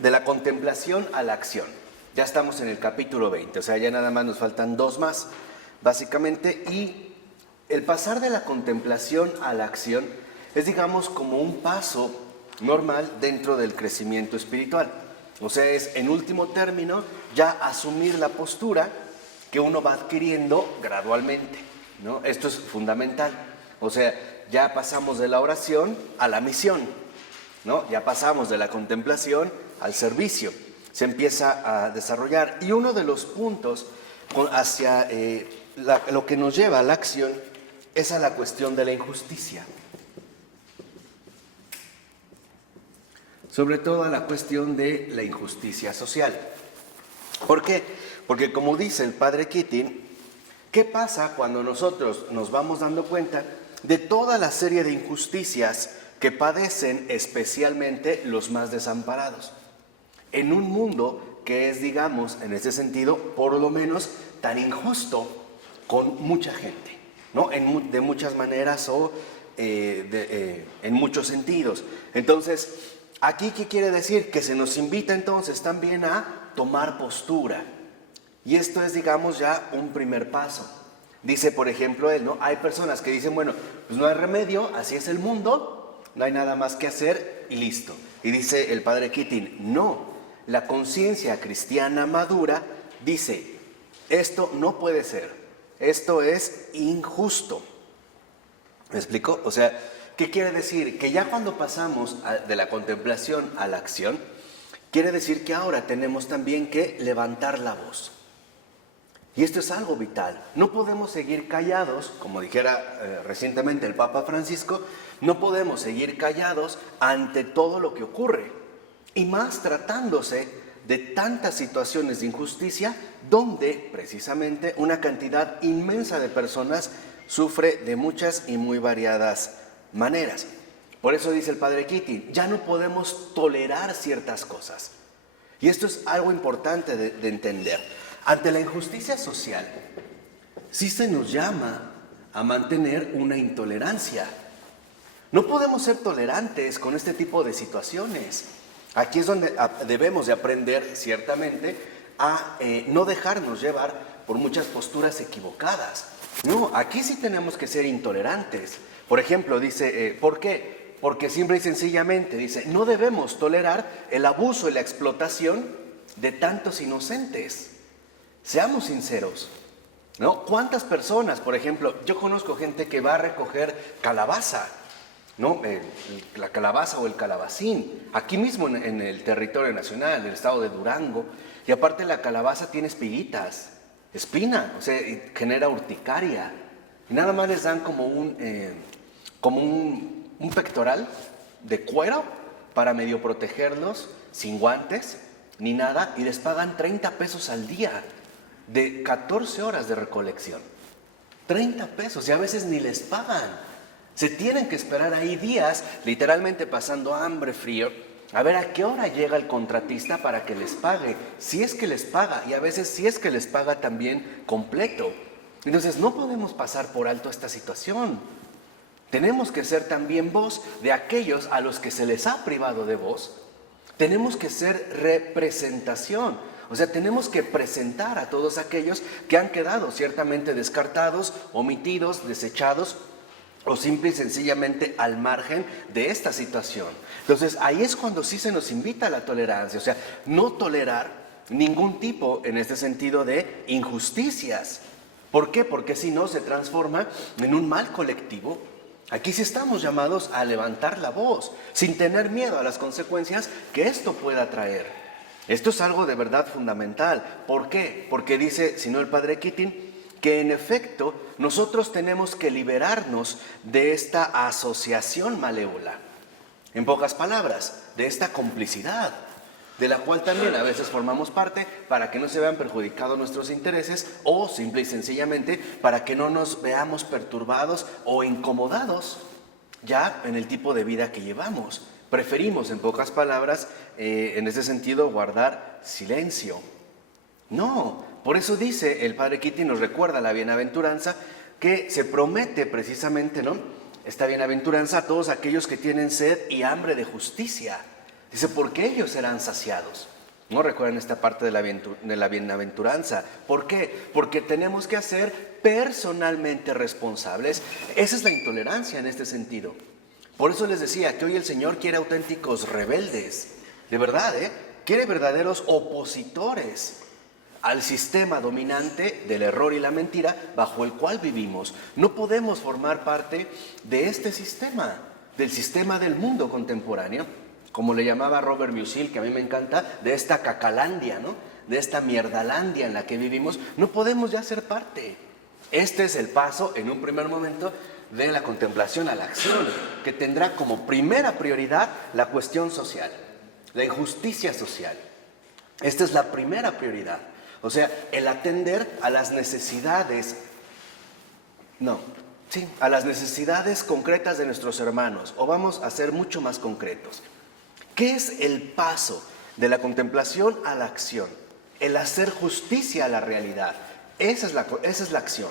de la contemplación a la acción. Ya estamos en el capítulo 20, o sea, ya nada más nos faltan 2 más, básicamente, y el pasar de la contemplación a la acción es, digamos, como un paso normal dentro del crecimiento espiritual. O sea, es en último término ya asumir la postura que uno va adquiriendo gradualmente, ¿no? Esto es fundamental. O sea, ya pasamos de la oración a la misión, ¿no? Ya pasamos de la contemplación al servicio. Se empieza a desarrollar. Y uno de los puntos hacia lo que nos lleva a la acción es a la cuestión de la injusticia. Sobre todo a la cuestión de la injusticia social. ¿Por qué? Porque como dice el padre Keating, ¿qué pasa cuando nosotros nos vamos dando cuenta de toda la serie de injusticias que padecen especialmente los más desamparados? En un mundo que es, digamos, en ese sentido, por lo menos tan injusto con mucha gente, ¿no? De muchas maneras o en muchos sentidos. Entonces, ¿aquí qué quiere decir? Que se nos invita entonces también a tomar postura. Y esto es, digamos, ya un primer paso. Dice, por ejemplo, él, ¿no? Hay personas que dicen, bueno, pues no hay remedio, así es el mundo, no hay nada más que hacer y listo. Y dice el padre Keating, no, la conciencia cristiana madura dice, esto no puede ser, esto es injusto. ¿Me explico? O sea, ¿qué quiere decir? Que ya cuando pasamos de la contemplación a la acción, quiere decir que ahora tenemos también que levantar la voz. Y esto es algo vital. No podemos seguir callados, como dijera recientemente el Papa Francisco, no podemos seguir callados ante todo lo que ocurre. Y más tratándose de tantas situaciones de injusticia donde precisamente una cantidad inmensa de personas sufre de muchas y muy variadas maneras. Por eso dice el padre Keating, ya no podemos tolerar ciertas cosas. Y esto es algo importante de entender. Ante la injusticia social, sí se nos llama a mantener una intolerancia. No podemos ser tolerantes con este tipo de situaciones. Aquí es donde debemos de aprender, ciertamente, a no dejarnos llevar por muchas posturas equivocadas. No, aquí sí tenemos que ser intolerantes. Por ejemplo, dice, ¿por qué? Porque simple y sencillamente, dice, no debemos tolerar el abuso y la explotación de tantos inocentes. Seamos sinceros, ¿no? ¿Cuántas personas, por ejemplo, yo conozco gente que va a recoger calabaza, ¿no? La calabaza o el calabacín, aquí mismo en el territorio nacional, en el estado de Durango, y aparte la calabaza tiene espiguitas, espina, o sea, genera urticaria, y nada más les dan como un pectoral de cuero para medio protegerlos, sin guantes ni nada, y les pagan 30 pesos al día. De 14 horas de recolección, 30 pesos, y a veces ni les pagan. Se tienen que esperar ahí días, literalmente pasando hambre, frío, a ver a qué hora llega el contratista para que les pague, si es que les paga, y a veces si es que les paga también completo. Entonces no podemos pasar por alto esta situación. Tenemos que ser también voz de aquellos a los que se les ha privado de voz. Tenemos que ser representación. O sea, tenemos que presentar a todos aquellos que han quedado ciertamente descartados, omitidos, desechados o simple y sencillamente al margen de esta situación. Entonces, ahí es cuando sí se nos invita a la tolerancia, o sea, no tolerar ningún tipo, en este sentido, de injusticias. ¿Por qué? Porque si no se transforma en un mal colectivo. Aquí sí estamos llamados a levantar la voz, sin tener miedo a las consecuencias que esto pueda traer. Esto es algo de verdad fundamental. ¿Por qué? Porque dice, si no el padre Keating, que en efecto nosotros tenemos que liberarnos de esta asociación malévola. En pocas palabras, de esta complicidad, de la cual también a veces formamos parte para que no se vean perjudicados nuestros intereses o simple y sencillamente para que no nos veamos perturbados o incomodados ya en el tipo de vida que llevamos. Preferimos, en pocas palabras, en ese sentido, guardar silencio. No, por eso dice el padre Keating, nos recuerda la bienaventuranza, que se promete precisamente, ¿no? Esta bienaventuranza a todos aquellos que tienen sed y hambre de justicia. Dice, porque ellos serán saciados. ¿No recuerdan esta parte de la bienaventuranza? ¿Por qué? Porque tenemos que ser personalmente responsables. Esa es la intolerancia en este sentido. Por eso les decía que hoy el Señor quiere auténticos rebeldes. De verdad, quiere verdaderos opositores al sistema dominante del error y la mentira bajo el cual vivimos. No podemos formar parte de este sistema, del sistema del mundo contemporáneo, como le llamaba Robert Musil, que a mí me encanta, de esta cacalandia, ¿no? De esta mierdalandia en la que vivimos. No podemos ya ser parte. Este es el paso, en un primer momento, de la contemplación a la acción, que tendrá como primera prioridad la cuestión social, la injusticia social. Esta es la primera prioridad. O sea, el atender a las necesidades, a las necesidades concretas de nuestros hermanos, o vamos a ser mucho más concretos. ¿Qué es el paso de la contemplación a la acción? El hacer justicia a la realidad. Esa es la acción.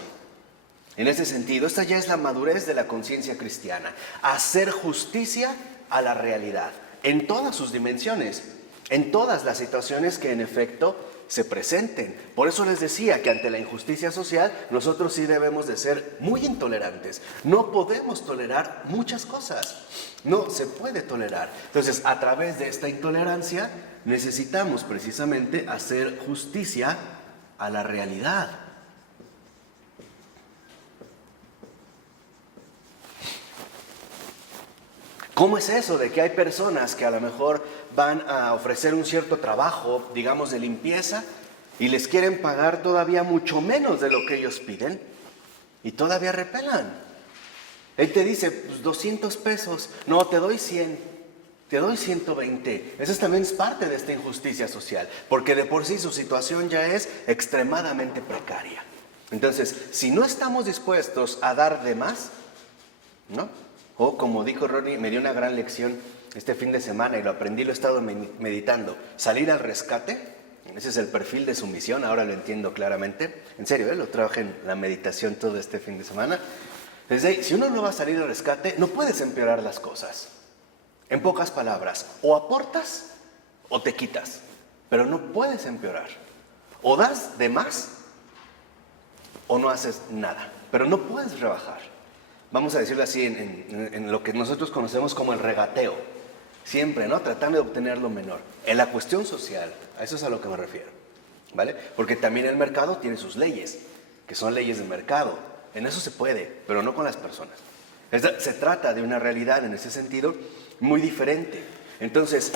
En ese sentido, esta ya es la madurez de la conciencia cristiana. Hacer justicia a la realidad, en todas sus dimensiones, en todas las situaciones que en efecto se presenten. Por eso les decía que ante la injusticia social nosotros sí debemos de ser muy intolerantes. No podemos tolerar muchas cosas. No se puede tolerar. Entonces, a través de esta intolerancia necesitamos precisamente hacer justicia a la realidad. ¿Cómo es eso de que hay personas que a lo mejor van a ofrecer un cierto trabajo, digamos, de limpieza, y les quieren pagar todavía mucho menos de lo que ellos piden, y todavía repelan? Él te dice, pues 200 pesos, no, te doy 100, te doy 120. Eso también es parte de esta injusticia social, porque de por sí su situación ya es extremadamente precaria. Entonces, si no estamos dispuestos a dar de más, ¿no? O como dijo Ronnie, me dio una gran lección este fin de semana y lo aprendí, lo he estado meditando. Salir al rescate, ese es el perfil de su misión, ahora lo entiendo claramente. En serio, lo trabajé en la meditación todo este fin de semana. Desde ahí, si uno no va a salir al rescate, no puedes empeorar las cosas. En pocas palabras, o aportas o te quitas, pero no puedes empeorar. O das de más o no haces nada, pero no puedes rebajar. Vamos a decirlo así, en lo que nosotros conocemos como el regateo. Siempre, ¿no? Tratando de obtener lo menor. En la cuestión social, a eso es a lo que me refiero, ¿vale? Porque también el mercado tiene sus leyes, que son leyes de mercado. En eso se puede, pero no con las personas. Se trata de una realidad en ese sentido muy diferente. Entonces,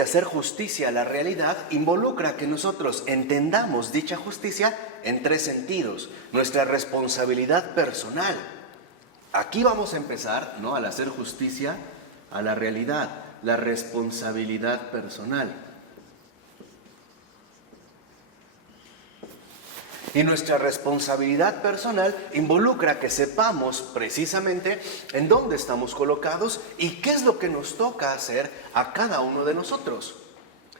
hacer justicia a la realidad involucra que nosotros entendamos dicha justicia en tres sentidos. Nuestra responsabilidad personal. Aquí vamos a empezar, ¿no?, al hacer justicia a la realidad, la responsabilidad personal. Y nuestra responsabilidad personal involucra que sepamos precisamente en dónde estamos colocados y qué es lo que nos toca hacer a cada uno de nosotros.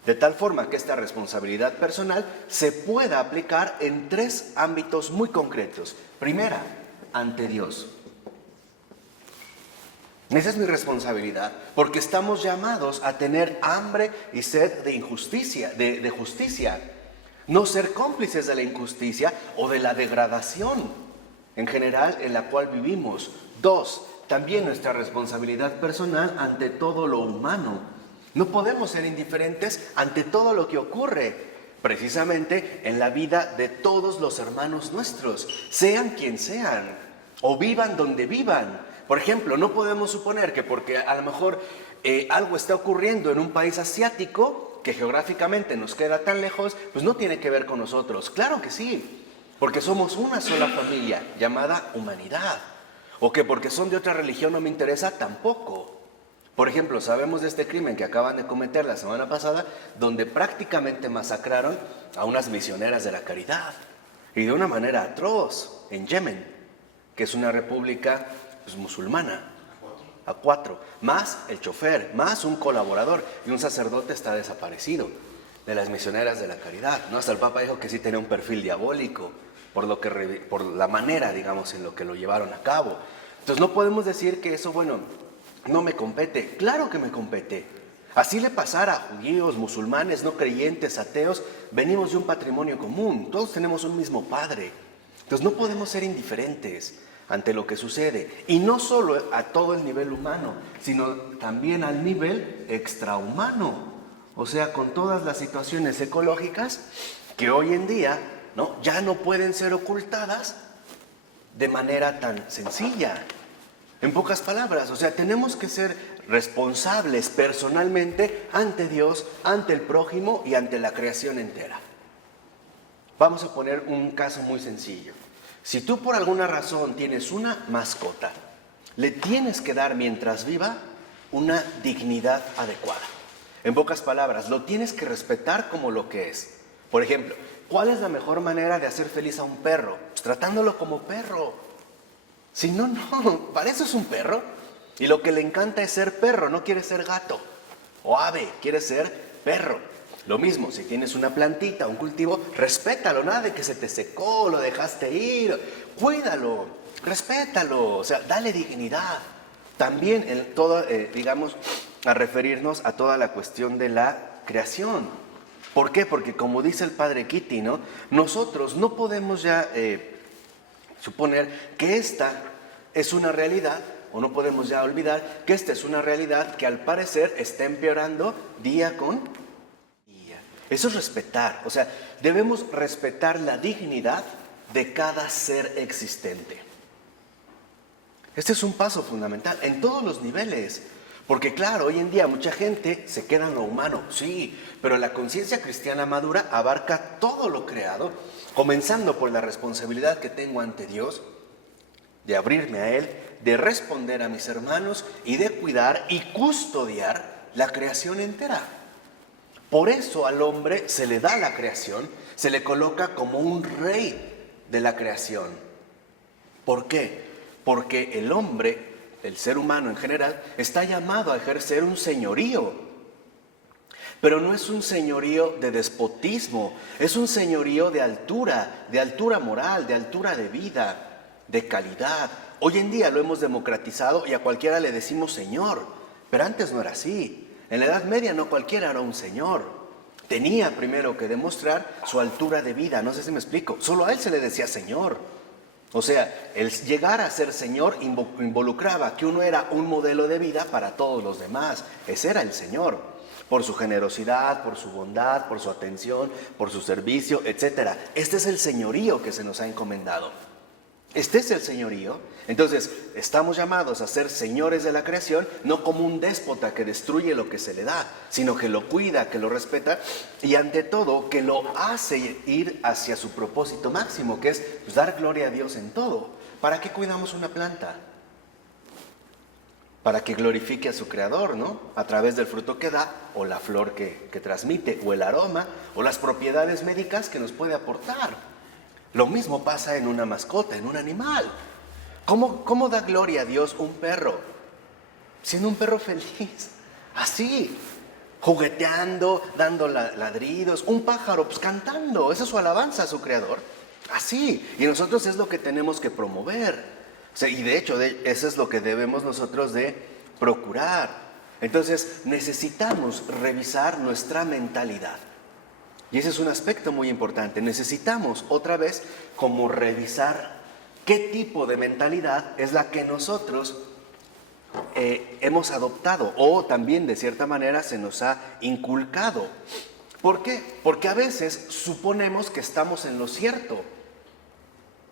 De tal forma que esta responsabilidad personal se pueda aplicar en tres ámbitos muy concretos. Primera, ante Dios. Esa es mi responsabilidad, porque estamos llamados a tener hambre y sed de injusticia, de justicia. No ser cómplices de la injusticia o de la degradación en general en la cual vivimos. Dos, también nuestra responsabilidad personal ante todo lo humano. No podemos ser indiferentes ante todo lo que ocurre, precisamente en la vida de todos los hermanos nuestros, sean quien sean, o vivan donde vivan. Por ejemplo, no podemos suponer que porque a lo mejor algo está ocurriendo en un país asiático que geográficamente nos queda tan lejos, pues no tiene que ver con nosotros. Claro que sí, porque somos una sola familia llamada humanidad. O que porque son de otra religión no me interesa, tampoco. Por ejemplo, sabemos de este crimen que acaban de cometer la semana pasada, donde prácticamente masacraron a unas misioneras de la caridad. Y de una manera atroz, en Yemen, que es una república musulmana. A 4, más el chofer, más un colaborador, y un sacerdote está desaparecido de las misioneras de la caridad, ¿no? Hasta el Papa dijo que sí tenía un perfil diabólico por la manera, digamos, en lo que lo llevaron a cabo. Entonces no podemos decir que eso, bueno, no me compete. Claro que me compete. Así le pasara a judíos, musulmanes, no creyentes, ateos, venimos de un patrimonio común, todos tenemos un mismo Padre. Entonces no podemos ser indiferentes ante lo que sucede. Y no solo a todo el nivel humano, sino también al nivel extrahumano. O sea, con todas las situaciones ecológicas que hoy en día, ¿no?, ya no pueden ser ocultadas de manera tan sencilla. En pocas palabras, o sea, tenemos que ser responsables personalmente ante Dios, ante el prójimo y ante la creación entera. Vamos a poner un caso muy sencillo. Si tú por alguna razón tienes una mascota, le tienes que dar mientras viva una dignidad adecuada. En pocas palabras, lo tienes que respetar como lo que es. Por ejemplo, ¿cuál es la mejor manera de hacer feliz a un perro? Pues tratándolo como perro. Si no, para eso es un perro. Y lo que le encanta es ser perro, no quiere ser gato o ave, quiere ser perro. Lo mismo, si tienes una plantita, un cultivo, respétalo, nada de que se te secó, lo dejaste ir, cuídalo, respétalo, o sea, dale dignidad. También en todo, digamos, a referirnos a toda la cuestión de la creación. ¿Por qué? Porque como dice el padre Kitty, ¿no?, nosotros no podemos ya suponer que esta es una realidad, o no podemos ya olvidar que esta es una realidad que al parecer está empeorando día con día. Eso es respetar, o sea, debemos respetar la dignidad de cada ser existente. Este es un paso fundamental en todos los niveles, porque claro, hoy en día mucha gente se queda en lo humano, sí, pero la conciencia cristiana madura abarca todo lo creado, comenzando por la responsabilidad que tengo ante Dios, de abrirme a Él, de responder a mis hermanos y de cuidar y custodiar la creación entera. Por eso al hombre se le da la creación, se le coloca como un rey de la creación. ¿Por qué? Porque el hombre, el ser humano en general, está llamado a ejercer un señorío. Pero no es un señorío de despotismo, es un señorío de altura moral, de altura de vida, de calidad. Hoy en día lo hemos democratizado y a cualquiera le decimos señor, pero antes no era así. En la Edad Media no cualquiera era un señor. Tenía primero que demostrar su altura de vida, no sé si me explico. Solo a él se le decía señor. O sea, el llegar a ser señor involucraba que uno era un modelo de vida para todos los demás. Ese era el señor, por su generosidad, por su bondad, por su atención, por su servicio, etc. Este es el señorío que se nos ha encomendado. Este es el señorío. Entonces, estamos llamados a ser señores de la creación, no como un déspota que destruye lo que se le da, sino que lo cuida, que lo respeta y ante todo que lo hace ir hacia su propósito máximo, que es pues, dar gloria a Dios en todo. ¿Para qué cuidamos una planta? Para que glorifique a su creador, ¿no? A través del fruto que da, o la flor que transmite, o el aroma, o las propiedades médicas que nos puede aportar. Lo mismo pasa en una mascota, en un animal. ¿Cómo da gloria a Dios un perro? Siendo un perro feliz, así, jugueteando, dando ladridos, un pájaro pues, cantando, esa es su alabanza a su creador, así. Y nosotros es lo que tenemos que promover. O sea, y de hecho, eso es lo que debemos nosotros de procurar. Entonces, necesitamos revisar nuestra mentalidad. Y ese es un aspecto muy importante. Necesitamos otra vez como revisar qué tipo de mentalidad es la que nosotros hemos adoptado o también de cierta manera se nos ha inculcado. ¿Por qué? Porque a veces suponemos que estamos en lo cierto.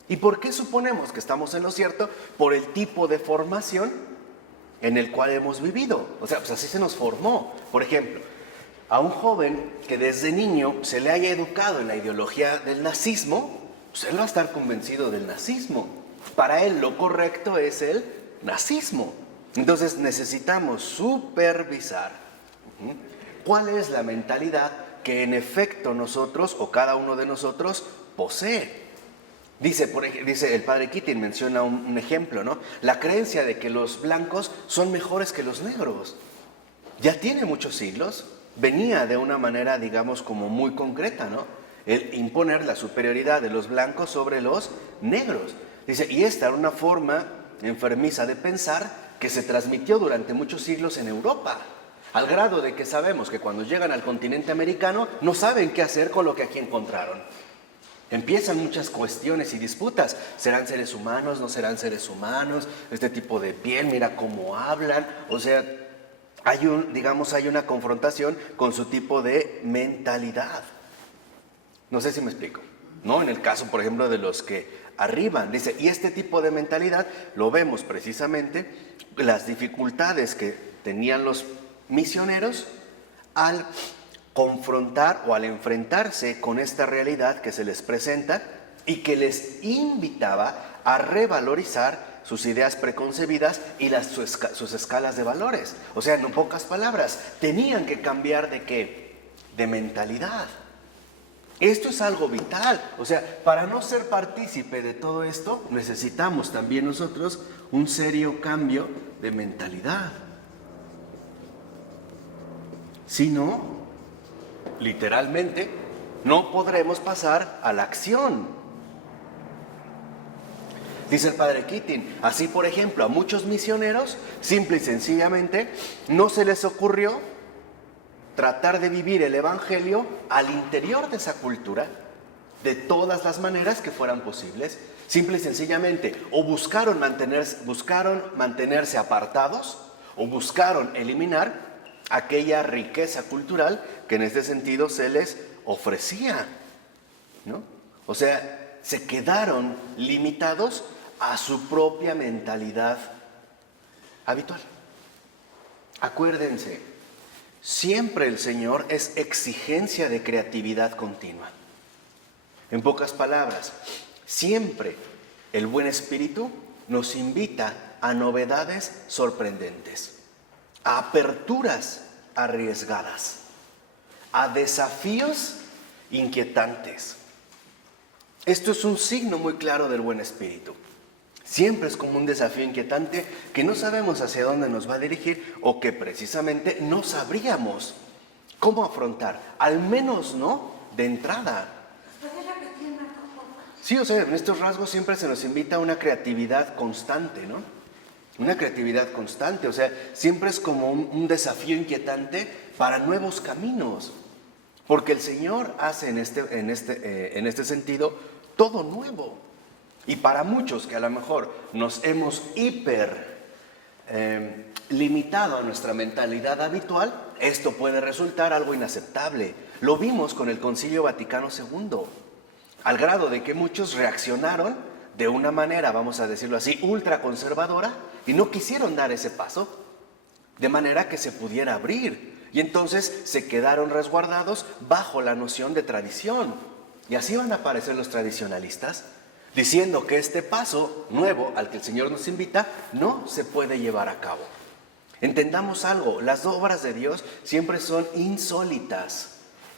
¿Y por qué suponemos que estamos en lo cierto? Por el tipo de formación en el cual hemos vivido. O sea, pues así se nos formó. Por ejemplo, a un joven que desde niño se le haya educado en la ideología del nazismo, pues él va a estar convencido del nazismo. Para él lo correcto es el nazismo. Entonces necesitamos supervisar cuál es la mentalidad que en efecto nosotros o cada uno de nosotros posee. Dice el padre Keating, menciona un ejemplo, ¿no? La creencia de que los blancos son mejores que los negros. Ya tiene muchos siglos. Venía de una manera, digamos, como muy concreta, ¿no? El imponer la superioridad de los blancos sobre los negros. Dice, y esta era una forma enfermiza de pensar que se transmitió durante muchos siglos en Europa. al grado de que sabemos que cuando llegan al continente americano no saben qué hacer con lo que aquí encontraron. Empiezan muchas cuestiones y disputas. ¿Serán seres humanos? ¿No serán seres humanos? Este tipo de piel, mira cómo hablan. O sea, hay una confrontación con su tipo de mentalidad. No sé si me explico, ¿no? En el caso, por ejemplo, de los que arriban, dice, y este tipo de mentalidad lo vemos precisamente, las dificultades que tenían los misioneros al confrontar o al enfrentarse con esta realidad que se les presenta y que les invitaba a revalorizar sus ideas preconcebidas y sus escalas de valores. O sea, en pocas palabras, tenían que cambiar ¿de qué? De mentalidad. Esto es algo vital. O sea, para no ser partícipe de todo esto, necesitamos también nosotros un serio cambio de mentalidad. Si no, literalmente, no podremos pasar a la acción. Dice el padre Keating, así por ejemplo, a muchos misioneros, simple y sencillamente, no se les ocurrió tratar de vivir el evangelio al interior de esa cultura de todas las maneras que fueran posibles. Simple y sencillamente, o buscaron mantenerse apartados, o buscaron eliminar aquella riqueza cultural que en este sentido se les ofrecía, ¿no? O sea, se quedaron limitados a su propia mentalidad habitual. Acuérdense, siempre el Señor es exigencia de creatividad continua. En pocas palabras, siempre el buen espíritu nos invita a novedades sorprendentes, a aperturas arriesgadas, a desafíos inquietantes. Esto es un signo muy claro del buen espíritu. Siempre es como un desafío inquietante que no sabemos hacia dónde nos va a dirigir o que precisamente no sabríamos cómo afrontar, al menos no de entrada. Sí, o sea, en estos rasgos siempre se nos invita a una creatividad constante, ¿no? Una creatividad constante, o sea, siempre es como un desafío inquietante para nuevos caminos, porque el Señor hace en este sentido todo nuevo. Y para muchos que a lo mejor nos hemos limitado a nuestra mentalidad habitual, esto puede resultar algo inaceptable. Lo vimos con el Concilio Vaticano II, al grado de que muchos reaccionaron de una manera, vamos a decirlo así, ultraconservadora, y no quisieron dar ese paso, de manera que se pudiera abrir. Y entonces se quedaron resguardados bajo la noción de tradición. Y así van a aparecer los tradicionalistas, diciendo que este paso nuevo al que el Señor nos invita no se puede llevar a cabo. Entendamos algo, las obras de Dios siempre son insólitas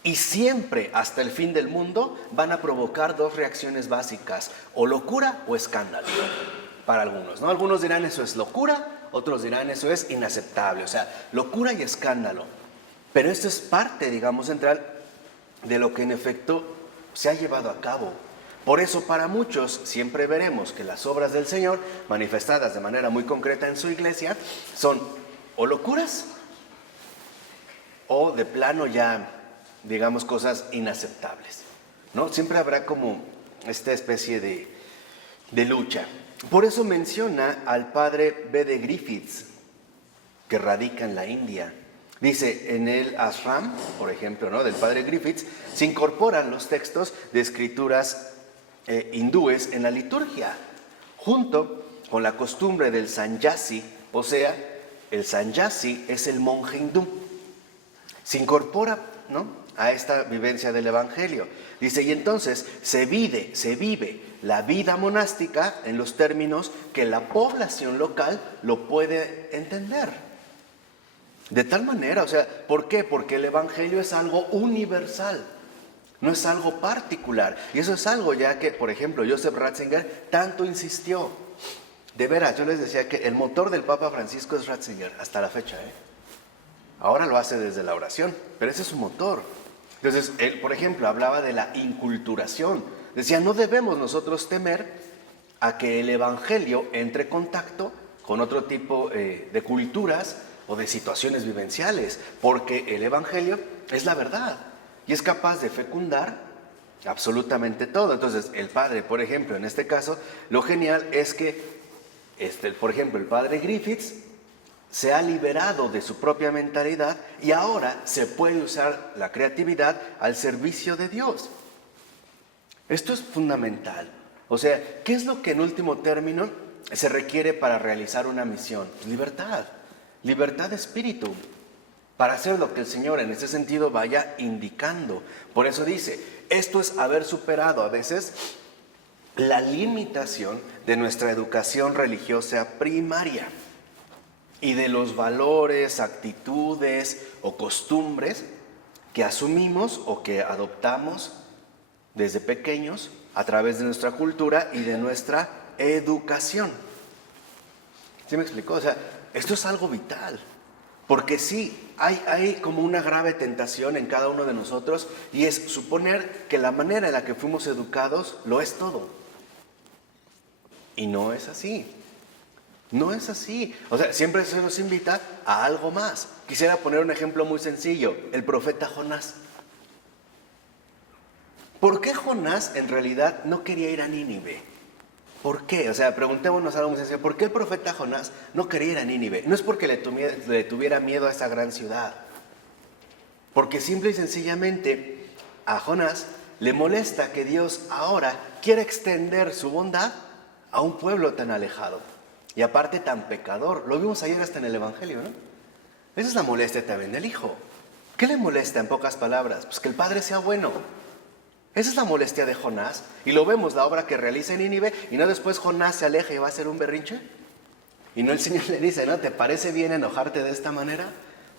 y siempre hasta el fin del mundo van a provocar dos reacciones básicas, o locura o escándalo, para algunos, ¿no? Algunos dirán eso es locura, otros dirán eso es inaceptable, o sea, locura y escándalo. Pero esto es parte, digamos, central de lo que en efecto se ha llevado a cabo. Por eso para muchos siempre veremos que las obras del Señor, manifestadas de manera muy concreta en su iglesia, son o locuras o de plano ya, digamos, cosas inaceptables, ¿no? Siempre habrá como esta especie de lucha. Por eso menciona al padre B. de Griffiths, que radica en la India. Dice, en el ashram, por ejemplo, ¿no?, del padre Griffiths, se incorporan los textos de escrituras hindúes en la liturgia, junto con la costumbre del sannyasi, o sea, el sannyasi es el monje hindú. Se incorpora, ¿no?, a esta vivencia del evangelio. Dice, y entonces se vive la vida monástica en los términos que la población local lo puede entender. De tal manera, o sea, ¿por qué? Porque el evangelio es algo universal, no es algo particular. Y eso es algo ya que, por ejemplo, Joseph Ratzinger tanto insistió. De veras, yo les decía que el motor del Papa Francisco es Ratzinger, hasta la fecha, Ahora lo hace desde la oración, pero ese es su motor. Entonces, él, por ejemplo, hablaba de la inculturación. Decía, no debemos nosotros temer a que el evangelio entre en contacto con otro tipo de culturas o de situaciones vivenciales, porque el Evangelio es la verdad y es capaz de fecundar absolutamente todo. Entonces, el padre, por ejemplo, en este caso, lo genial es que, por ejemplo, el padre Griffiths se ha liberado de su propia mentalidad y ahora se puede usar la creatividad al servicio de Dios. Esto es fundamental. O sea, ¿qué es lo que en último término se requiere para realizar una misión? Libertad, libertad de espíritu, para hacer lo que el Señor en ese sentido vaya indicando. Por eso dice, esto es haber superado a veces la limitación de nuestra educación religiosa primaria y de los valores, actitudes o costumbres que asumimos o que adoptamos desde pequeños a través de nuestra cultura y de nuestra educación. ¿Sí me explicó? O sea, esto es algo vital, porque sí, hay como una grave tentación en cada uno de nosotros y es suponer que la manera en la que fuimos educados lo es todo. Y no es así. No es así. O sea, siempre se nos invita a algo más. Quisiera poner un ejemplo muy sencillo. El profeta Jonás. ¿Por qué Jonás en realidad no quería ir a Nínive? ¿Por qué? O sea, preguntémonos algo muy sencillo. ¿Por qué el profeta Jonás no quería ir a Nínive? No es porque le tuviera miedo a esa gran ciudad. Porque simple y sencillamente a Jonás le molesta que Dios ahora quiera extender su bondad a un pueblo tan alejado. Y aparte tan pecador. Lo vimos ayer hasta en el Evangelio, ¿no? Esa es la molestia también del Hijo. ¿Qué le molesta en pocas palabras? Pues que el Padre sea bueno. Esa es la molestia de Jonás. Y lo vemos, la obra que realiza en Nínive, y no después Jonás se aleja y va a hacer un berrinche. Y no el Señor le dice, ¿no? ¿Te parece bien enojarte de esta manera?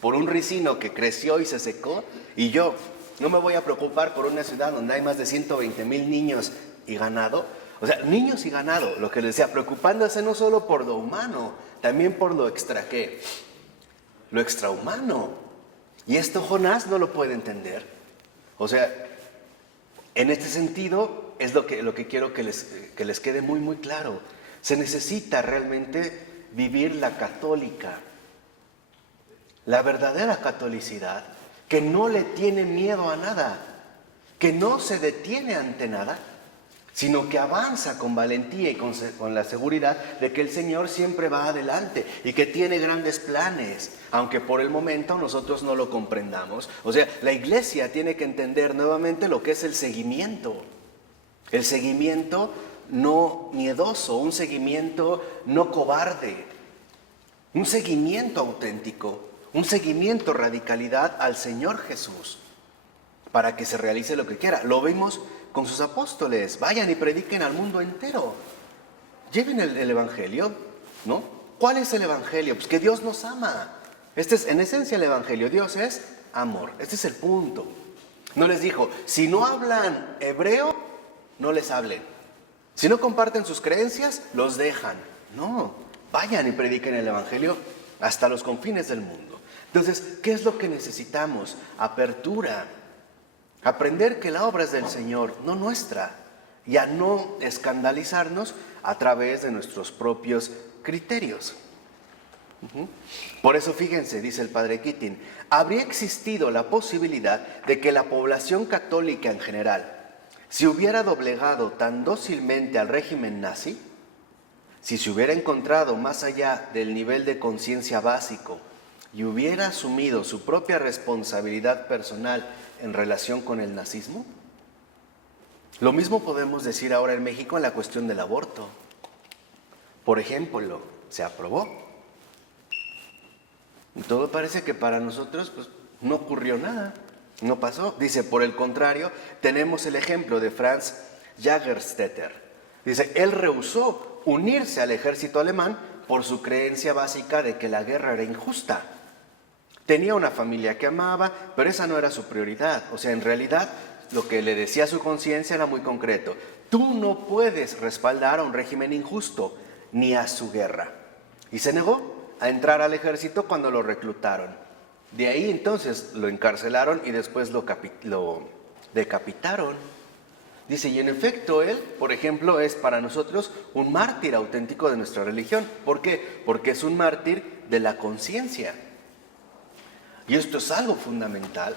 Por un ricino que creció y se secó. Y yo no me voy a preocupar por una ciudad donde hay más de 120,000 niños y ganado. O sea, niños y ganado, lo que les decía, preocupándose no solo por lo humano, también por lo ¿qué? Lo extrahumano. Y esto Jonás no lo puede entender. O sea, en este sentido es lo que quiero que les quede muy, muy claro. Se necesita realmente vivir la católica, la verdadera catolicidad, que no le tiene miedo a nada, que no se detiene ante nada, sino que avanza con valentía y con la seguridad de que el Señor siempre va adelante y que tiene grandes planes, aunque por el momento nosotros no lo comprendamos. O sea, la Iglesia tiene que entender nuevamente lo que es el seguimiento no miedoso, un seguimiento no cobarde, un seguimiento auténtico, un seguimiento radicalidad al Señor Jesús, para que se realice lo que quiera. Lo vimos con sus apóstoles, vayan y prediquen al mundo entero. Lleven el Evangelio, ¿no? ¿Cuál es el Evangelio? Pues que Dios nos ama. Este es en esencia el Evangelio. Dios es amor. Este es el punto. No les dijo, si no hablan hebreo, no les hablen. Si no comparten sus creencias, los dejan. No, vayan y prediquen el Evangelio hasta los confines del mundo. Entonces, ¿qué es lo que necesitamos? Apertura. Aprender que la obra es del Señor, no nuestra, y a no escandalizarnos a través de nuestros propios criterios. Por eso, fíjense, dice el padre Keating, habría existido la posibilidad de que la población católica en general se hubiera doblegado tan dócilmente al régimen nazi, si se hubiera encontrado más allá del nivel de conciencia básico y hubiera asumido su propia responsabilidad personal en relación con el nazismo. Lo mismo podemos decir ahora en México en la cuestión del aborto. Por ejemplo, se aprobó. Y todo parece que para nosotros pues, no ocurrió nada, no pasó. Dice, por el contrario, tenemos el ejemplo de Franz Jagerstetter. Dice, él rehusó unirse al ejército alemán por su creencia básica de que la guerra era injusta. Tenía una familia que amaba, pero esa no era su prioridad. O sea, en realidad, lo que le decía a su conciencia era muy concreto. Tú no puedes respaldar a un régimen injusto, ni a su guerra. Y se negó a entrar al ejército cuando lo reclutaron. De ahí entonces lo encarcelaron y después lo decapitaron. Dice, y en efecto él, por ejemplo, es para nosotros un mártir auténtico de nuestra religión. ¿Por qué? Porque es un mártir de la conciencia. y esto es algo fundamental,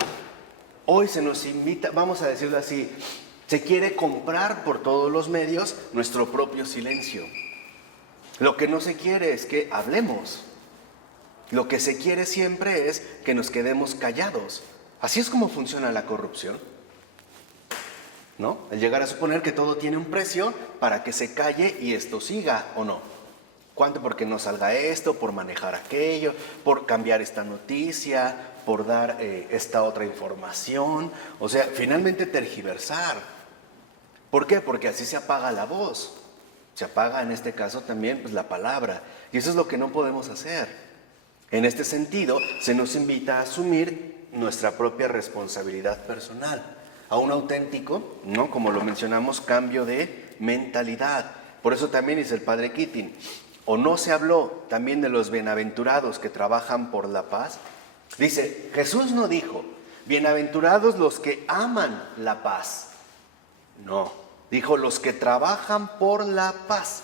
hoy se nos invita, vamos a decirlo así, se quiere comprar por todos los medios nuestro propio silencio. Lo que no se quiere es que hablemos. Lo que se quiere siempre es que nos quedemos callados. Así es como funciona la corrupción, ¿no? El llegar a suponer que todo tiene un precio para que se calle y esto siga, ¿o no? ¿Cuánto porque no salga esto, por manejar aquello, por cambiar esta noticia, por dar esta otra información? O sea, finalmente tergiversar. ¿Por qué? Porque así se apaga la voz. Se apaga en este caso también pues, la palabra. Y eso es lo que no podemos hacer. En este sentido, se nos invita a asumir nuestra propia responsabilidad personal, a un auténtico, ¿no? Como lo mencionamos, cambio de mentalidad. Por eso también dice el padre Keating, ¿o no se habló también de los bienaventurados que trabajan por la paz? Dice, Jesús no dijo, bienaventurados los que aman la paz. No, dijo los que trabajan por la paz.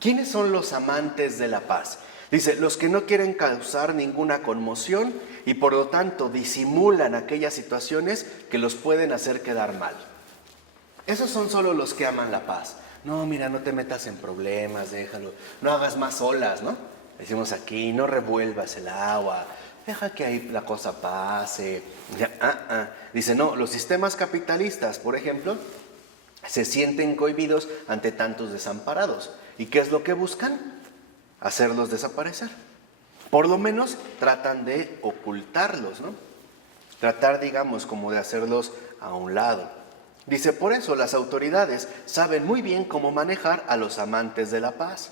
¿Quiénes son los amantes de la paz? Dice, los que no quieren causar ninguna conmoción y por lo tanto disimulan aquellas situaciones que los pueden hacer quedar mal. Esos son solo los que aman la paz. No, mira, no te metas en problemas, déjalo. No hagas más olas, ¿no? Decimos aquí, no revuelvas el agua, deja que ahí la cosa pase. Dice, no, los sistemas capitalistas, por ejemplo, se sienten cohibidos ante tantos desamparados. ¿Y qué es lo que buscan? Hacerlos desaparecer. Por lo menos tratan de ocultarlos, ¿no? Tratar, digamos, como de hacerlos a un lado. Dice, por eso las autoridades saben muy bien cómo manejar a los amantes de la paz.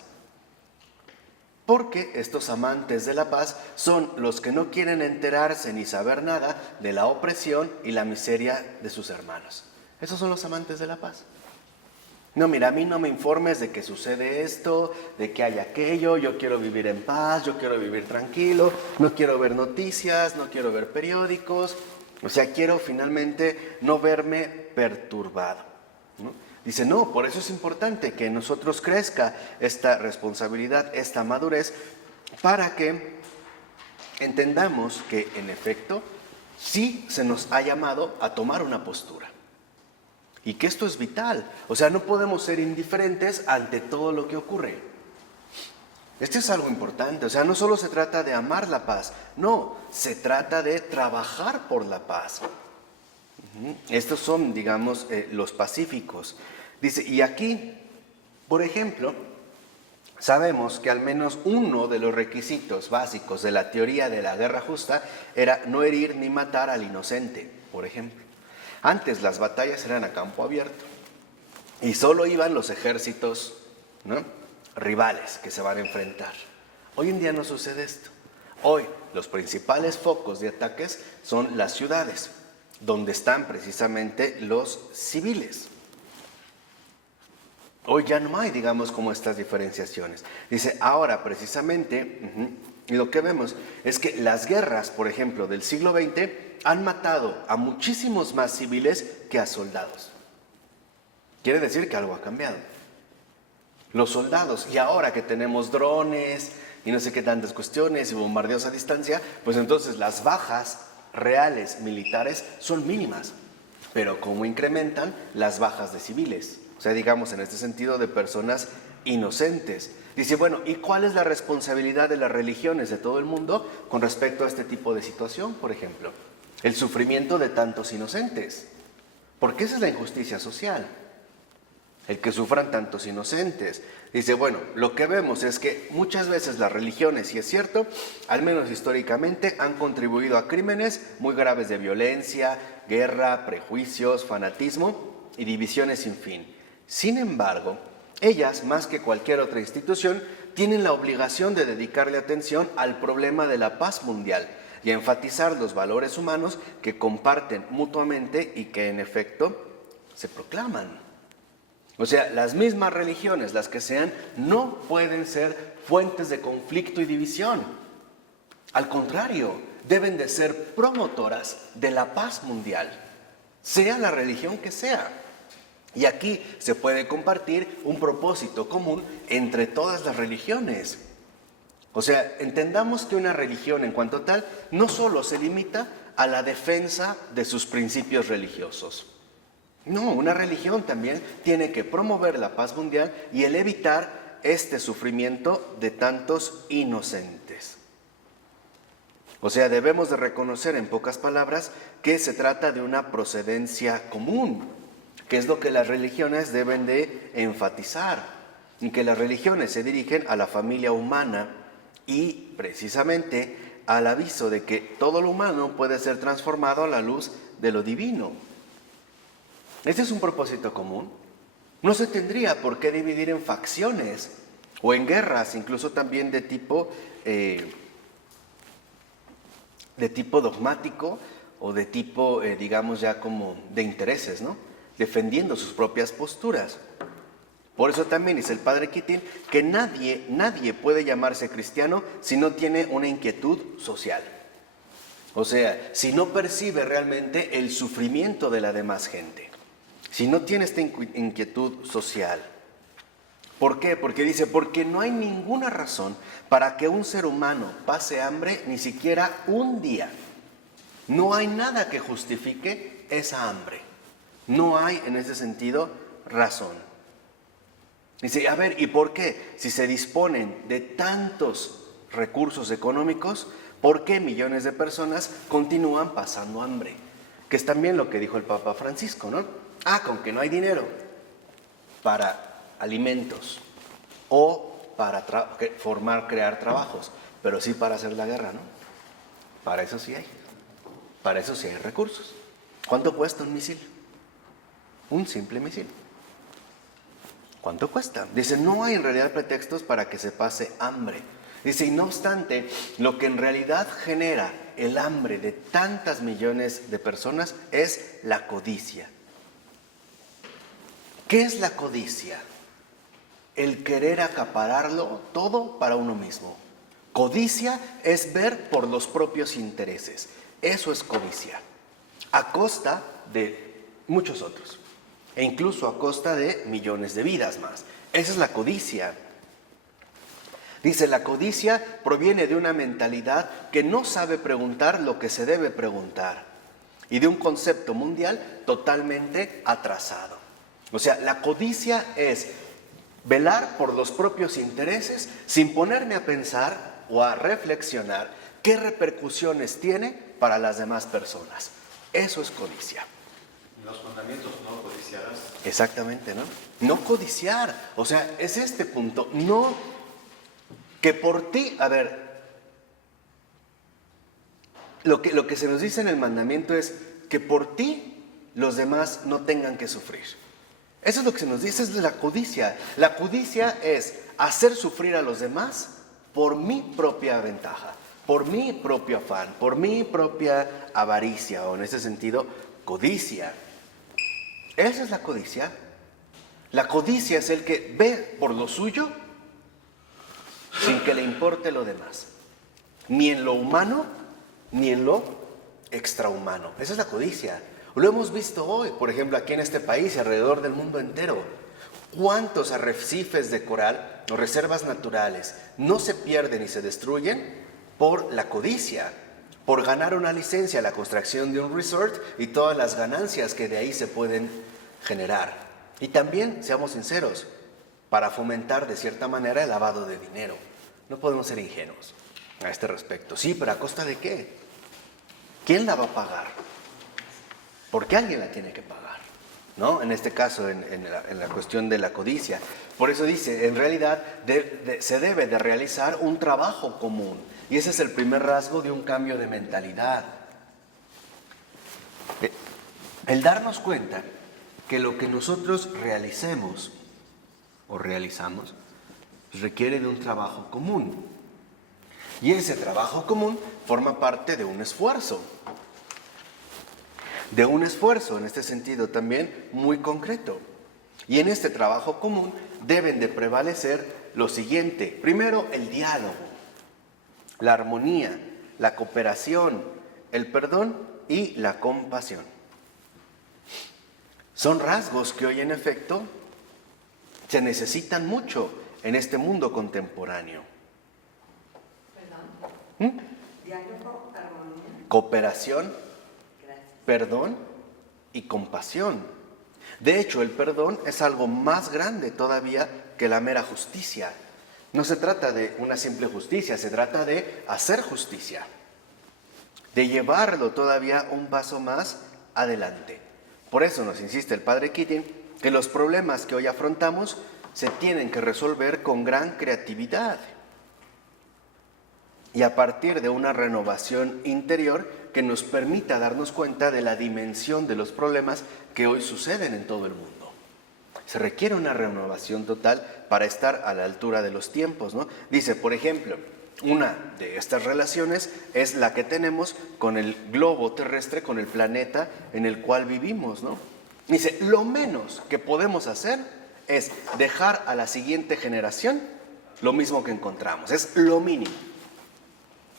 Porque estos amantes de la paz son los que no quieren enterarse ni saber nada de la opresión y la miseria de sus hermanos. Esos son los amantes de la paz. No, mira, a mí no me informes de que sucede esto, de que hay aquello, yo quiero vivir en paz, yo quiero vivir tranquilo, no quiero ver noticias, no quiero ver periódicos, o sea, quiero finalmente no verme perturbado, ¿no? Dice, no, por eso es importante que en nosotros crezca esta responsabilidad, esta madurez, para que entendamos que, en efecto, sí se nos ha llamado a tomar una postura. Y que esto es vital. O sea, no podemos ser indiferentes ante todo lo que ocurre. Esto es algo importante. O sea, no solo se trata de amar la paz. No, se trata de trabajar por la paz. Estos son, digamos, los pacíficos. Dice, y aquí, por ejemplo, sabemos que al menos uno de los requisitos básicos de la teoría de la guerra justa era no herir ni matar al inocente, por ejemplo. Antes las batallas eran a campo abierto y solo iban los ejércitos, ¿no?, rivales que se van a enfrentar. Hoy en día no sucede esto. Hoy los principales focos de ataques son las ciudades, donde están precisamente los civiles. Hoy ya no hay, digamos, como estas diferenciaciones. Dice, ahora precisamente, lo que vemos es que las guerras, por ejemplo, del siglo XX, han matado a muchísimos más civiles que a soldados. Quiere decir que algo ha cambiado. Los soldados, y ahora que tenemos drones y no sé qué tantas cuestiones y bombardeos a distancia, pues entonces las bajas reales militares son mínimas. Pero ¿cómo incrementan las bajas de civiles? O sea, digamos en este sentido de personas inocentes. Dice, bueno, ¿y cuál es la responsabilidad de las religiones de todo el mundo con respecto a este tipo de situación, por ejemplo? El sufrimiento de tantos inocentes. Porque esa es la injusticia social. El que sufran tantos inocentes. Dice, bueno, lo que vemos es que muchas veces las religiones, y es cierto, al menos históricamente, han contribuido a crímenes muy graves de violencia, guerra, prejuicios, fanatismo y divisiones sin fin. Sin embargo, ellas, más que cualquier otra institución, tienen la obligación de dedicarle atención al problema de la paz mundial y a enfatizar los valores humanos que comparten mutuamente y que en efecto se proclaman. O sea, las mismas religiones, las que sean, no pueden ser fuentes de conflicto y división. Al contrario, deben de ser promotoras de la paz mundial, sea la religión que sea. Y aquí se puede compartir un propósito común entre todas las religiones. O sea, entendamos que una religión en cuanto tal no solo se limita a la defensa de sus principios religiosos. No, una religión también tiene que promover la paz mundial y el evitar este sufrimiento de tantos inocentes. O sea, debemos de reconocer en pocas palabras que se trata de una procedencia común, que es lo que las religiones deben de enfatizar, y que las religiones se dirigen a la familia humana y precisamente al aviso de que todo lo humano puede ser transformado a la luz de lo divino. Este es un propósito común. No se tendría por qué dividir en facciones o en guerras, incluso también de tipo dogmático o de tipo, digamos ya como de intereses, ¿no? Defendiendo sus propias posturas. Por eso también dice el padre Keating que nadie puede llamarse cristiano si no tiene una inquietud social. O sea, si no percibe realmente el sufrimiento de la demás gente. Si no tiene esta inquietud social. ¿Por qué? Porque dice, porque no hay ninguna razón para que un ser humano pase hambre ni siquiera un día. No hay nada que justifique esa hambre. No hay en ese sentido razón. Dice, a ver, ¿y por qué? Si se disponen de tantos recursos económicos, ¿por qué millones de personas continúan pasando hambre? Que es también lo que dijo el Papa Francisco, ¿no? Con que no hay dinero para alimentos o para crear trabajos, pero sí para hacer la guerra, ¿no? Para eso sí hay. Para eso sí hay recursos. ¿Cuánto cuesta un misil? Un simple misil. ¿Cuánto cuesta? Dice, no hay en realidad pretextos para que se pase hambre. Dice, y no obstante, lo que en realidad genera el hambre de tantas millones de personas es la codicia. ¿Qué es la codicia? El querer acapararlo todo para uno mismo. Codicia es ver por los propios intereses. Eso es codicia. A costa de muchos otros. E incluso a costa de millones de vidas más. Esa es la codicia. Dice, la codicia proviene de una mentalidad que no sabe preguntar lo que se debe preguntar y de un concepto mundial totalmente atrasado. O sea, la codicia es velar por los propios intereses sin ponerme a pensar o a reflexionar qué repercusiones tiene para las demás personas. Eso es codicia. Los mandamientos, no codiciarás. Exactamente, ¿no? No codiciar. O sea, es este punto. No que por ti, a ver, lo que se nos dice en el mandamiento es que por ti los demás no tengan que sufrir. Eso es lo que se nos dice, es la codicia. La codicia es hacer sufrir a los demás por mi propia ventaja, por mi propio afán, por mi propia avaricia, o en ese sentido, codicia. Esa es la codicia. La codicia es el que ve por lo suyo sin que le importe lo demás. Ni en lo humano, ni en lo extrahumano. Esa es la codicia. Lo hemos visto hoy, por ejemplo, aquí en este país y alrededor del mundo entero. ¿Cuántos arrecifes de coral o reservas naturales no se pierden y se destruyen por la codicia? Por ganar una licencia a la construcción de un resort y todas las ganancias que de ahí se pueden generar. Y también, seamos sinceros, para fomentar de cierta manera el lavado de dinero. No podemos ser ingenuos a este respecto. Sí, pero ¿a costa de qué? ¿Quién la va a pagar? Porque alguien la tiene que pagar, ¿no? En este caso, en la cuestión de la codicia. Por eso dice, en realidad se debe de realizar un trabajo común. Y ese es el primer rasgo de un cambio de mentalidad. El darnos cuenta que lo que nosotros realicemos o realizamos requiere de un trabajo común. Y ese trabajo común forma parte de un esfuerzo. De un esfuerzo, en este sentido también muy concreto. Y en este trabajo común deben de prevalecer lo siguiente. Primero, el diálogo, la armonía, la cooperación, el perdón y la compasión. Son rasgos que hoy en efecto se necesitan mucho en este mundo contemporáneo. Diálogo, armonía. Cooperación, Gracias. perdón y compasión. De hecho, el perdón es algo más grande todavía que la mera justicia. No se trata de una simple justicia, se trata de hacer justicia, de llevarlo todavía un paso más adelante. Por eso nos insiste el Padre Keating que los problemas que hoy afrontamos se tienen que resolver con gran creatividad y a partir de una renovación interior que nos permita darnos cuenta de la dimensión de los problemas que hoy suceden en todo el mundo. Se requiere una renovación total para estar a la altura de los tiempos, ¿no? Dice, por ejemplo, una de estas relaciones es la que tenemos con el globo terrestre, con el planeta en el cual vivimos, ¿no? Dice, lo menos que podemos hacer es dejar a la siguiente generación lo mismo que encontramos, es lo mínimo.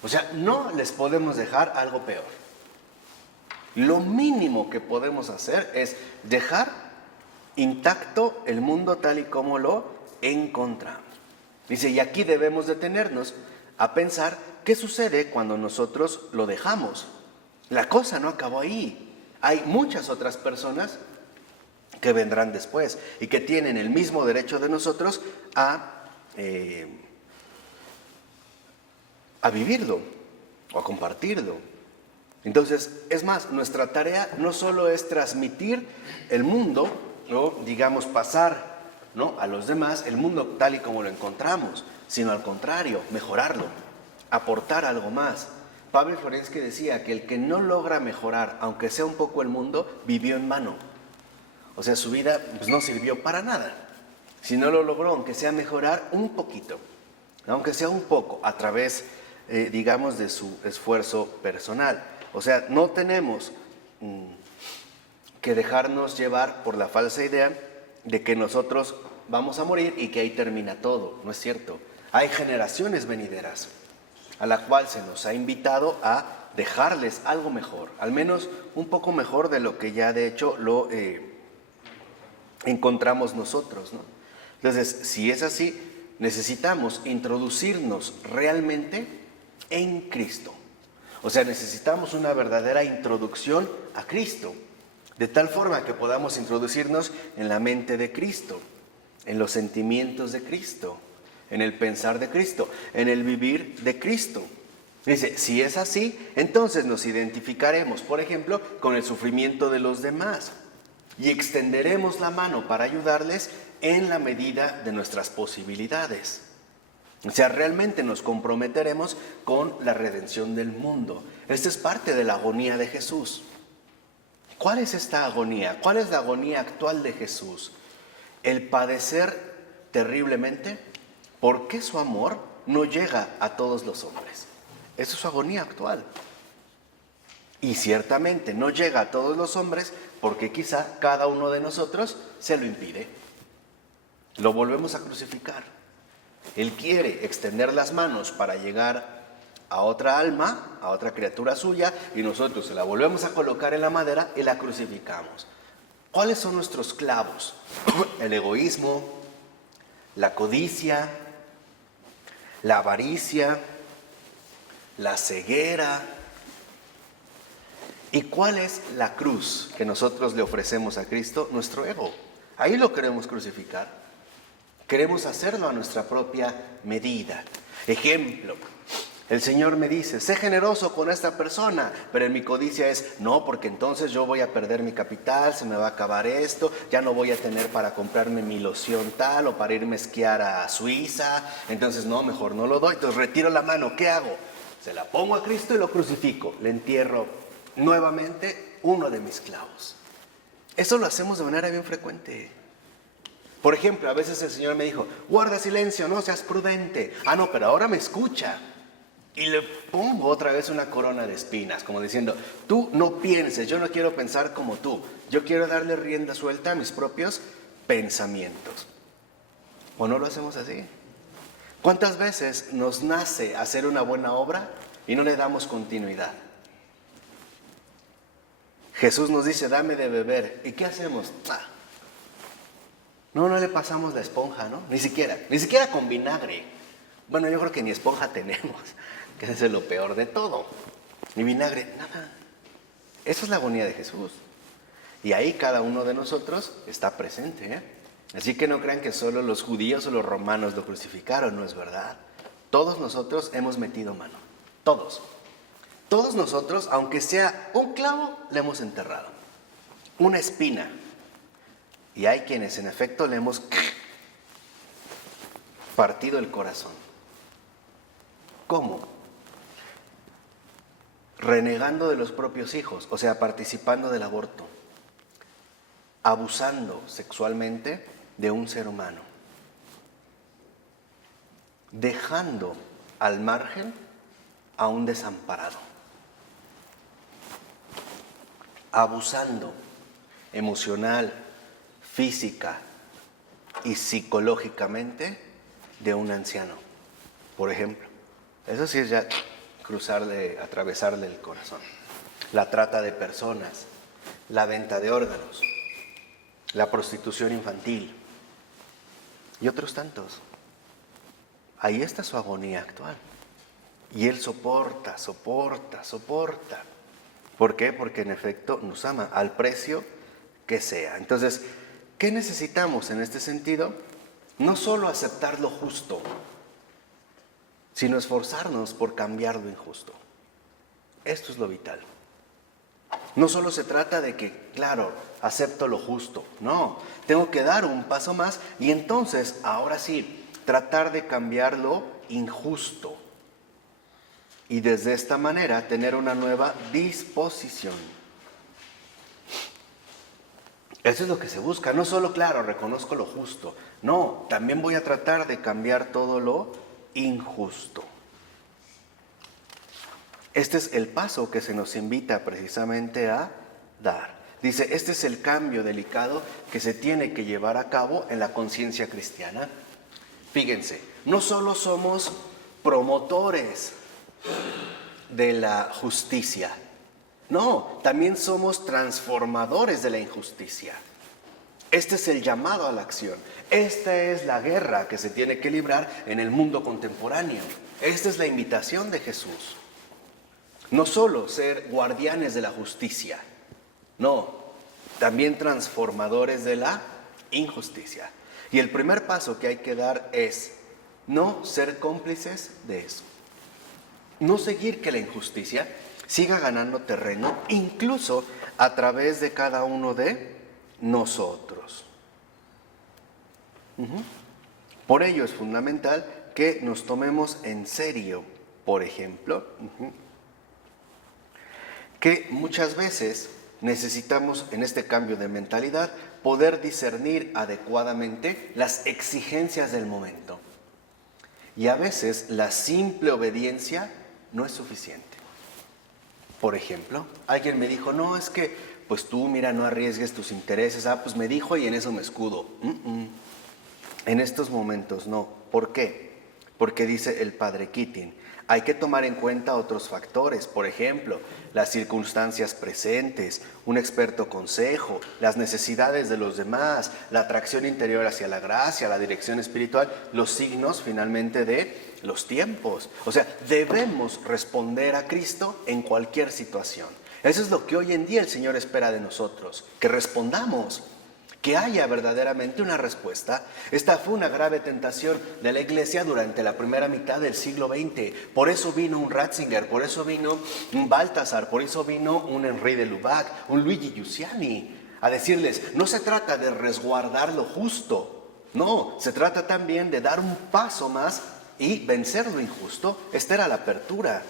O sea, no les podemos dejar algo peor. Lo mínimo que podemos hacer es dejar intacto el mundo tal y como lo encontramos. Dice, y aquí debemos detenernos a pensar qué sucede cuando nosotros lo dejamos. La cosa no acabó ahí. Hay muchas otras personas que vendrán después y que tienen el mismo derecho de nosotros a vivirlo o a compartirlo. Entonces, es más, nuestra tarea no solo es transmitir el mundo, o digamos pasar, ¿no?, a los demás el mundo tal y como lo encontramos, sino al contrario, mejorarlo, aportar algo más. Pavel Florensky decía que el que no logra mejorar, aunque sea un poco el mundo, vivió en vano. O sea, su vida pues, no sirvió para nada. Si no lo logró, aunque sea mejorar un poquito, aunque sea un poco, a través, digamos, de su esfuerzo personal. O sea, no tenemos que dejarnos llevar por la falsa idea de que nosotros vamos a morir y que ahí termina todo. No es cierto. Hay generaciones venideras a la cual se nos ha invitado a dejarles algo mejor, al menos un poco mejor de lo que ya de hecho lo encontramos nosotros, ¿no? Entonces, si es así, necesitamos introducirnos realmente en Cristo. O sea, necesitamos una verdadera introducción a Cristo, de tal forma que podamos introducirnos en la mente de Cristo, en los sentimientos de Cristo, en el pensar de Cristo, en el vivir de Cristo. Dice, si es así, entonces nos identificaremos, por ejemplo, con el sufrimiento de los demás y extenderemos la mano para ayudarles en la medida de nuestras posibilidades. O sea, realmente nos comprometeremos con la redención del mundo. Esta es parte de la agonía de Jesús. ¿Cuál es esta agonía? ¿Cuál es la agonía actual de Jesús? El padecer terriblemente porque su amor no llega a todos los hombres. Esa es su agonía actual. Y ciertamente no llega a todos los hombres porque quizá cada uno de nosotros se lo impide. Lo volvemos a crucificar. Él quiere extender las manos para llegar a otra alma, a otra criatura suya, y nosotros se la volvemos a colocar en la madera y la crucificamos. ¿Cuáles son nuestros clavos? El egoísmo, la codicia, la avaricia, la ceguera. ¿Y cuál es la cruz que nosotros le ofrecemos a Cristo? Nuestro ego. Ahí lo queremos crucificar. Queremos hacerlo a nuestra propia medida. Ejemplo, el Señor me dice, sé generoso con esta persona, pero en mi codicia es, no, porque entonces yo voy a perder mi capital, se me va a acabar esto, ya no voy a tener para comprarme mi loción tal o para irme a esquiar a Suiza, entonces no, mejor no lo doy, entonces retiro la mano, ¿qué hago? Se la pongo a Cristo y lo crucifico, le entierro nuevamente uno de mis clavos. Eso lo hacemos de manera bien frecuente. Por ejemplo, a veces el Señor me dijo, guarda silencio, no seas prudente. Ah, no, pero ahora me escucha. Y le pongo otra vez una corona de espinas, como diciendo, tú no pienses, yo no quiero pensar como tú. Yo quiero darle rienda suelta a mis propios pensamientos. ¿O no lo hacemos así? ¿Cuántas veces nos nace hacer una buena obra y no le damos continuidad? Jesús nos dice, dame de beber. ¿Y qué hacemos? No le pasamos la esponja, ¿no? Ni siquiera con vinagre. Bueno, yo creo que ni esponja tenemos. que es lo peor de todo. Y vinagre, nada. Esa es la agonía de Jesús. Y ahí cada uno de nosotros está presente, ¿eh? Así que no crean que solo los judíos o los romanos lo crucificaron, no es verdad. Todos nosotros hemos metido mano. Todos. Todos nosotros, aunque sea un clavo, le hemos enterrado. Una espina. Y hay quienes en efecto le hemos partido el corazón. ¿Cómo? Renegando de los propios hijos, o sea, participando del aborto, abusando sexualmente de un ser humano, dejando al margen a un desamparado, abusando emocional, física y psicológicamente de un anciano, por ejemplo. Eso sí es ya atravesarle el corazón. La trata de personas, la venta de órganos, la prostitución infantil y otros tantos. Ahí está su agonía actual. Y él soporta. ¿Por qué? Porque en efecto nos ama al precio que sea. Entonces, ¿qué necesitamos en este sentido? No solo aceptar lo justo, sino esforzarnos por cambiar lo injusto. Esto es lo vital. No solo se trata de que, claro, acepto lo justo. No, tengo que dar un paso más y entonces, ahora sí, tratar de cambiar lo injusto. Y desde esta manera tener una nueva disposición. Eso es lo que se busca. No solo, claro, reconozco lo justo. No, también voy a tratar de cambiar todo lo injusto. Este es el paso que se nos invita precisamente a dar. Dice, este es el cambio delicado que se tiene que llevar a cabo en la conciencia cristiana. Fíjense, no solo somos promotores de la justicia, no, también somos transformadores de la injusticia. Este es el llamado a la acción. Esta es la guerra que se tiene que librar en el mundo contemporáneo. Esta es la invitación de Jesús. No solo ser guardianes de la justicia, no, también transformadores de la injusticia. Y el primer paso que hay que dar es no ser cómplices de eso. No seguir que la injusticia siga ganando terreno, incluso a través de cada uno de nosotros. Por ello es fundamental que nos tomemos en serio, por ejemplo, que muchas veces necesitamos en este cambio de mentalidad poder discernir adecuadamente las exigencias del momento. Y a veces la simple obediencia no es suficiente. Por ejemplo, alguien me dijo, no, es que pues tú mira, no arriesgues tus intereses. Pues me dijo y en eso me escudo. En estos momentos no. ¿Por qué? Porque dice el padre Keating, hay que tomar en cuenta otros factores, por ejemplo, las circunstancias presentes, un experto consejo, las necesidades de los demás, la atracción interior hacia la gracia, la dirección espiritual, los signos finalmente de los tiempos. O sea, debemos responder a Cristo en cualquier situación. Eso es lo que hoy en día el Señor espera de nosotros, que respondamos, que haya verdaderamente una respuesta. Esta fue una grave tentación de la iglesia durante la primera mitad del siglo XX. Por eso vino un Ratzinger, por eso vino un Baltasar, por eso vino un Henri de Lubac, un Luigi Giussani, a decirles, no se trata de resguardar lo justo, no, se trata también de dar un paso más y vencer lo injusto. Esta era la apertura.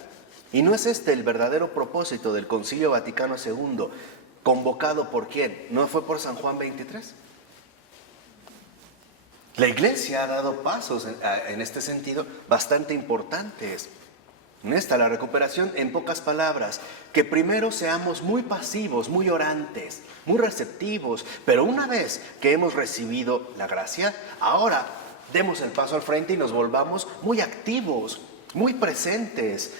Y no es este el verdadero propósito del Concilio Vaticano II, ¿convocado por quién? ¿No fue por San Juan 23? La iglesia ha dado pasos en este sentido bastante importantes. En esta, la recuperación, en pocas palabras, que primero seamos muy pasivos, muy orantes, muy receptivos, pero una vez que hemos recibido la gracia, ahora demos el paso al frente y nos volvamos muy activos, muy presentes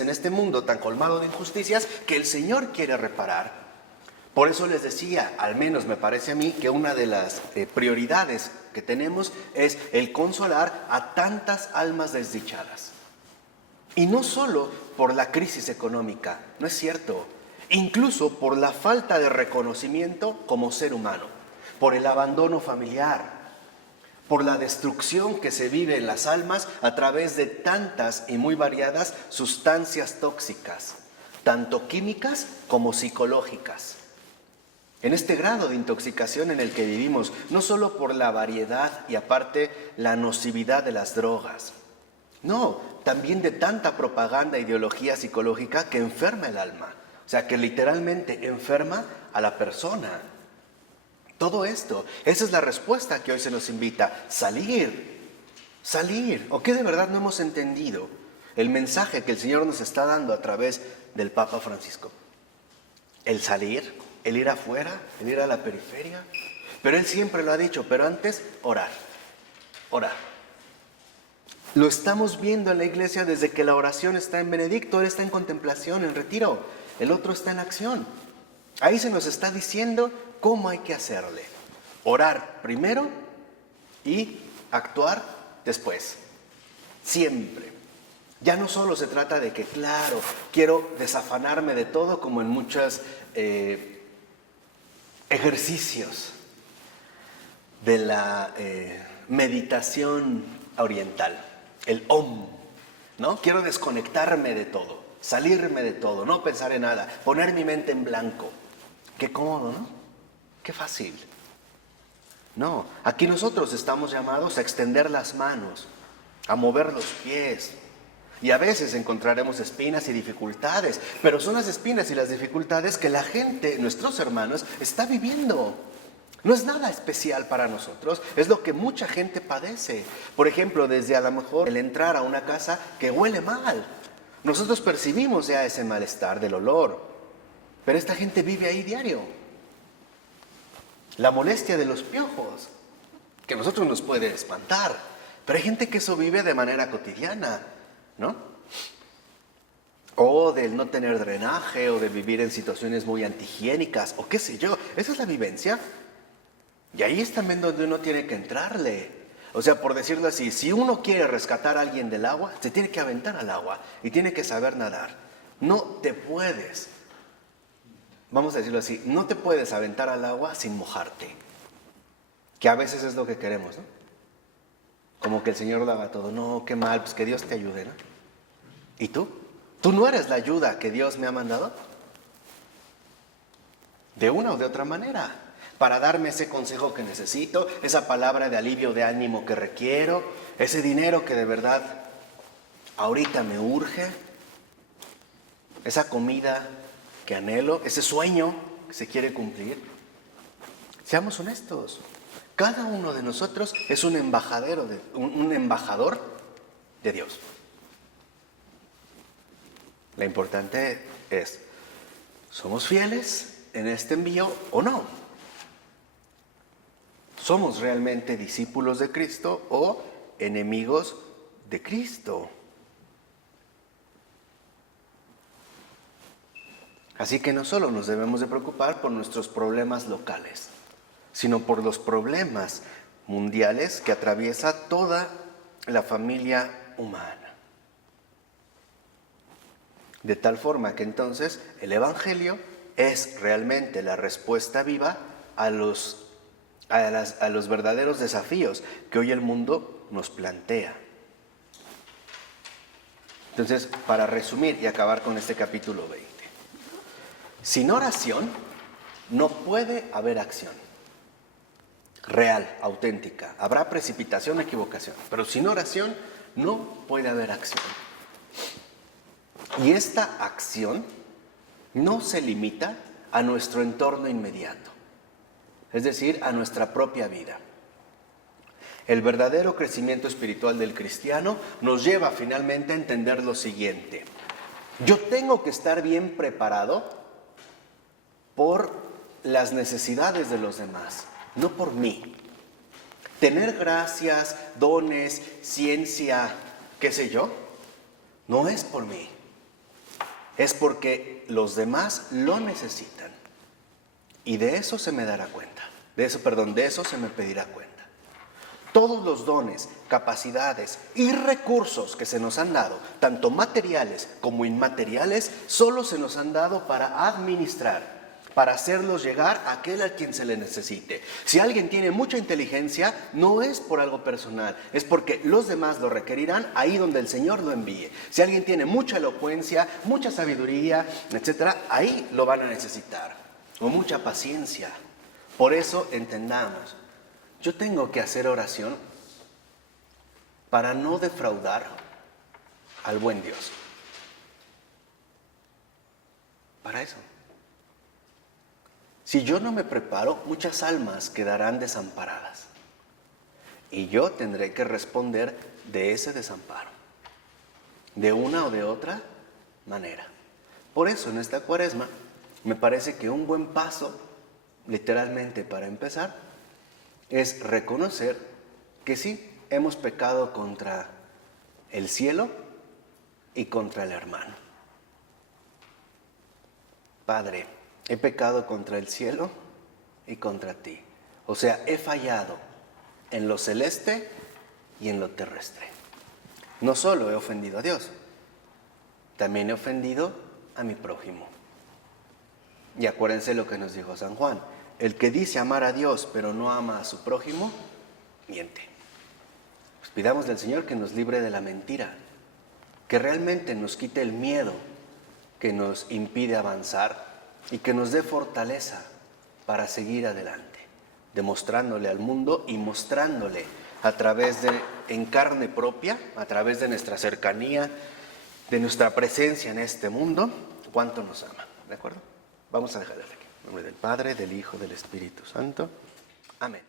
en este mundo tan colmado de injusticias que el Señor quiere reparar. Por eso les decía, al menos me parece a mí, que una de las prioridades que tenemos es el consolar a tantas almas desdichadas. Y no solo por la crisis económica, no es cierto, incluso por la falta de reconocimiento como ser humano, por el abandono familiar, por la destrucción que se vive en las almas a través de tantas y muy variadas sustancias tóxicas, tanto químicas como psicológicas. En este grado de intoxicación en el que vivimos, no solo por la variedad y aparte la nocividad de las drogas, no, también de tanta propaganda e ideología psicológica que enferma el alma, o sea, que literalmente enferma a la persona. Todo esto, esa es la respuesta que hoy se nos invita, salir, ¿o qué de verdad no hemos entendido? El mensaje que el Señor nos está dando a través del Papa Francisco. El salir, el ir afuera, el ir a la periferia. Pero Él siempre lo ha dicho, pero antes, orar. Lo estamos viendo en la iglesia desde que la oración está en Benedicto, Él está en contemplación, en retiro, el otro está en acción. Ahí se nos está diciendo cómo hay que hacerle. Orar primero y actuar después. Siempre. Ya no solo se trata de que, claro, quiero desafanarme de todo como en muchos ejercicios de la meditación oriental, el Om, ¿no? Quiero desconectarme de todo, salirme de todo, no pensar en nada, poner mi mente en blanco. Qué cómodo, ¿no? Qué fácil. No, aquí nosotros estamos llamados a extender las manos, a mover los pies. Y a veces encontraremos espinas y dificultades, pero son las espinas y las dificultades que la gente, nuestros hermanos, está viviendo. No es nada especial para nosotros, es lo que mucha gente padece. Por ejemplo, desde a lo mejor el entrar a una casa que huele mal. Nosotros percibimos ya ese malestar del olor, pero esta gente vive ahí diario. La molestia de los piojos, que a nosotros nos puede espantar, pero hay gente que eso vive de manera cotidiana, ¿no? O del no tener drenaje, o de vivir en situaciones muy antihigiénicas, o qué sé yo, esa es la vivencia. Y ahí es también donde uno tiene que entrarle. O sea, por decirlo así, si uno quiere rescatar a alguien del agua, se tiene que aventar al agua y tiene que saber nadar. No te puedes, vamos a decirlo así, no te puedes aventar al agua sin mojarte. Que a veces es lo que queremos, ¿no? Como que el Señor lo haga todo. No, qué mal, pues que Dios te ayude, ¿no? ¿Y tú? ¿Tú no eres la ayuda que Dios me ha mandado? De una o de otra manera. Para darme ese consejo que necesito, esa palabra de alivio, de ánimo que requiero, ese dinero que de verdad ahorita me urge, esa comida que anhelo, ese sueño que se quiere cumplir. Seamos honestos. Cada uno de nosotros es un embajador de Dios. Lo importante es, ¿somos fieles en este envío o no? ¿Somos realmente discípulos de Cristo o enemigos de Cristo? Así que no solo nos debemos de preocupar por nuestros problemas locales, sino por los problemas mundiales que atraviesa toda la familia humana. De tal forma que entonces el Evangelio es realmente la respuesta viva a los verdaderos desafíos que hoy el mundo nos plantea. Entonces, para resumir y acabar con este capítulo 20. Sin oración no puede haber acción real, auténtica. Habrá precipitación, equivocación, pero sin oración no puede haber acción. Y esta acción no se limita a nuestro entorno inmediato, es decir, a nuestra propia vida. El verdadero crecimiento espiritual del cristiano nos lleva finalmente a entender lo siguiente. Yo tengo que estar bien preparado por las necesidades de los demás, no por mí. Tener gracias, dones, ciencia, qué sé yo, no es por mí. Es porque los demás lo necesitan. Y de eso se me dará cuenta. De eso se me pedirá cuenta. Todos los dones, capacidades y recursos que se nos han dado, tanto materiales como inmateriales, solo se nos han dado para administrar, para hacerlos llegar a aquel a quien se le necesite. Si alguien tiene mucha inteligencia, no es por algo personal, es porque los demás lo requerirán ahí donde el Señor lo envíe. Si alguien tiene mucha elocuencia, mucha sabiduría, etcétera, ahí lo van a necesitar. O mucha paciencia. Por eso entendamos, yo tengo que hacer oración para no defraudar al buen Dios. Para eso. Si yo no me preparo, muchas almas quedarán desamparadas. Y yo tendré que responder de ese desamparo, de una o de otra manera. Por eso en esta Cuaresma me parece que un buen paso, literalmente para empezar, es reconocer que sí, hemos pecado contra el cielo y contra el hermano. Padre, he pecado contra el cielo y contra ti. O sea, he fallado en lo celeste y en lo terrestre. No solo he ofendido a Dios, también he ofendido a mi prójimo. Y acuérdense lo que nos dijo San Juan. El que dice amar a Dios pero no ama a su prójimo, miente. Pues pidamos del Señor que nos libre de la mentira, que realmente nos quite el miedo que nos impide avanzar y que nos dé fortaleza para seguir adelante, demostrándole al mundo y mostrándole a través de, en carne propia, a través de nuestra cercanía, de nuestra presencia en este mundo, cuánto nos ama. ¿De acuerdo? Vamos a dejar de aquí. En nombre del Padre, del Hijo, del Espíritu Santo. Amén.